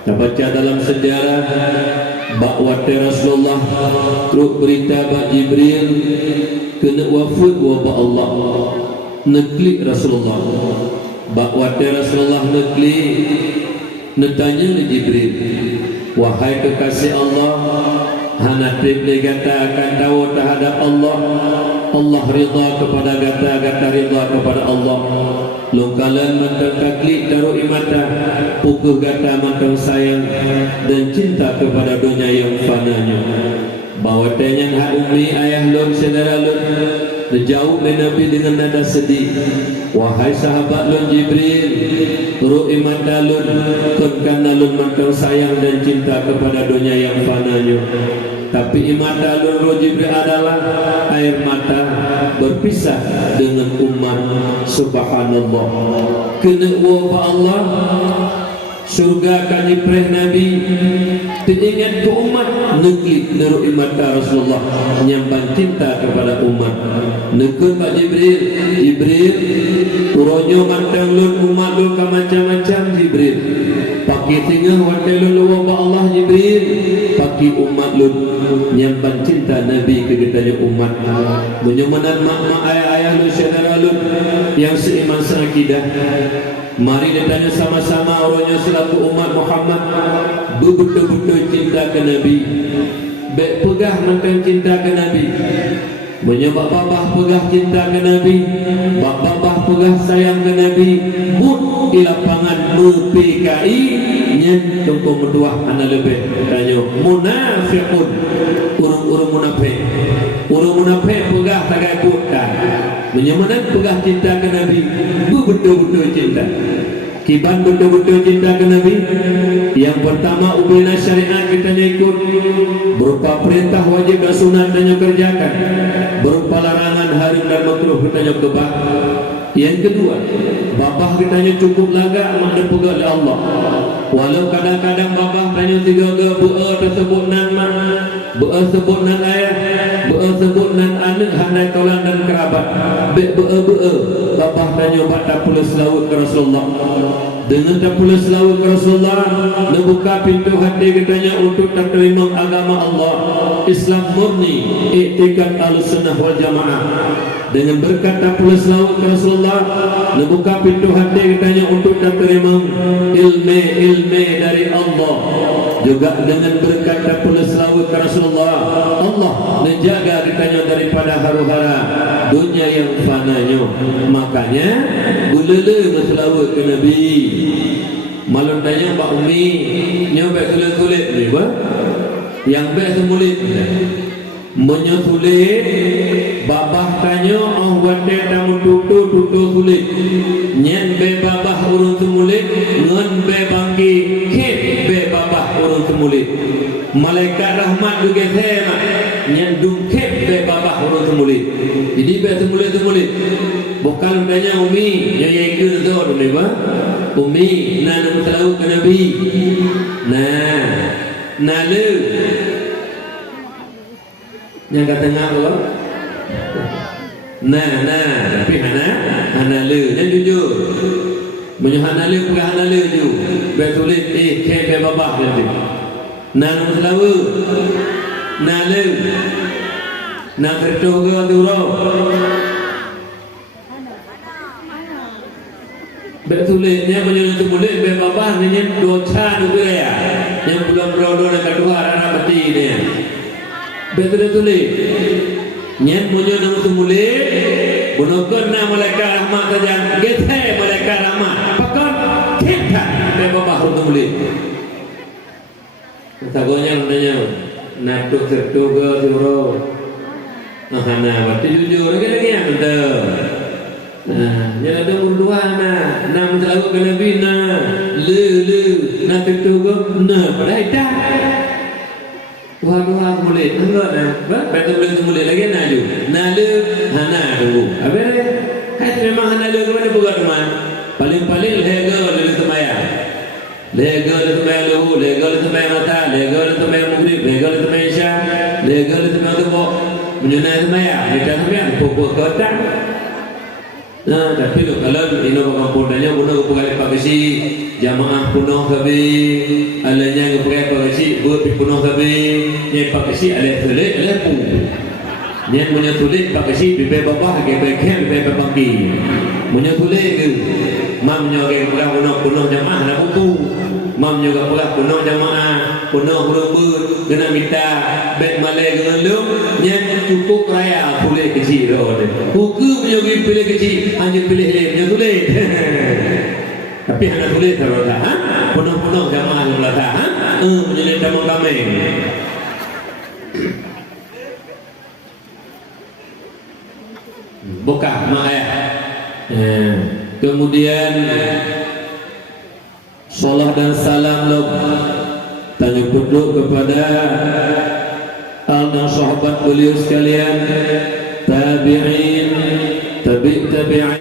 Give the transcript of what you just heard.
Kita baca dalam sejarah bahawa Rasulullah terus berita bak Jibril kena wafat wabak Allah neklik Rasulullah bahawa Rasulullah neklik netanya ni Jibril, wahai kekasih Allah, hanatif dia kata akan tahu terhadap Allah, Allah rida kepada gata rida kepada Allah. Lokalan mantan taklik taruh imata pukul gata mantan sayang dan cinta kepada dunia yang fananya. Bahawa tanyang hak umi ayah lun saudara lun dijauh dari Nabi dengan nada sedih, wahai sahabat lun Jibril, turut imata lun kerana lun mantan sayang dan cinta kepada dunia yang fananya. Tapi imata lun Jibril adalah air mata berpisah dengan umat. Subhanallah, kena wabah Allah surga akan diperih Nabi teringat ke umat negeri neruk imata Rasulullah nyambang cinta kepada umat nekun Pak Jibril turonyo mantang lun umat lun ke macam-macam Jibril pakai tinggal wakil lun wabah Allah Jibril pakai umat lun nyambang cinta Nabi ke getanya umat menyemanan mak-mak ayah-ayah lun saudara lun yang seiman seakidah. Mari kita tanya sama-sama orangnya selaku umat Muhammad betul-betul cinta ke Nabi, baik pegah makan cinta ke Nabi, menyebab babah pegah cinta ke Nabi, babah pegah sayang ke Nabi, mut di lapangan PKI nyen tunggu menduah anak lebih tanya munafiqun urung munafik pegah tagai putan menyamanan pegah cinta ke Nabi betul-betul cinta kiban betul-betul cinta ke Nabi. Yang pertama ubina syariat kita ikut berupa perintah wajib dan sunat kita kerjakan, berupa larangan haram dan makruh kita kebah. Yang kedua babah kita cukup lagak makna pegah oleh Allah, walau kadang-kadang babah tanya tiga be'a tersebut nama be'a sebut nan ayah be'a sebut nan anak handai tolan dan kerabat be'a babah tanya baca pulas laut ke Rasulullah dengan tak pulas laut ke Rasulullah membuka pintu hati kitanya untuk terima agama Allah Islam murni iktikad al-sunnah wal jamaah. Dengan berkat tak pulas laut ke Rasulullah membuka pintu hati kitanya untuk terima ilmu dari Allah. Juga dengan berkat tak pulas laut ke Rasulullah Allah menjaga kitanya daripada haru-hara dunia yang fananya. Makanya gulele berselawat ke Nabi. Malam tanya Pak Umi nyobek sulit-sulit ni apa? Yang best semulit menyulit babah tanya wate tamu tutu sulit nyen be babah urun semulit ngen be bangki kip be babah urun semulit malaikat rahmat juga sama nyen dung kip be babah urun semulit. Jadi be semulit bukan tanya Umi yang ikut tu ni ba Umi nak tahu ke Nabi nah lu yang kat tengah tu tapi hana le yang jujur menyo hana le pegah hana le ju betulit ke babah nanti nak tahu le nak kerto ke turo betulitnya menyo tu boleh be babah ni dosa juga ya yang belum berdoa nak kedua anak peti ni betul nyen munyo nama tumule bunokon na malaikat rahmat saja gethe malaikat rahmat pakon kita be babah tumule tagonya nanya natuk sertu ke suro hana berarti jujur lagi ya betul. Yang ada berdua na menjaga ke Nabi le na tentu ke pada dah dua mulai enggak betul boleh mulai lagi na le hana tunggu apa kai memang hana le ke mana buat teman paling lega le semaya lega le semaya lahu lega le semaya mata lega le semaya maghrib lega le semaya isya lega le semaya tubuh menyunai semaya kita semaya pokok kota Nah, tapi kalau ino pengampunannya puno kepakai pagasi jamaah puno kabe, alanya kepakai pagasi buat puno kabe, yang pagasi aleh tulis aleh pun, yang punya tulis pagasi bibe bapa bibe kem bibe pagi, punya tulis ke, mam nyoge puno jamaah nak butuh, mam nyoge puno jamaah puno berebut, kena minta bet malai gelum, yang cukup raya tulis kecil roh. Hukum nyoge pilih kecil. Hanya pilih punya tulis. Tapi hanya tulis kalau tak, penuh-penuh jamaah yang belakang, menjadi tamu kami. Buka mak ayah. Kemudian salat dan salam tanya kuduk kepada al dan sahabat beliau sekalian, tabi'in, tabi'in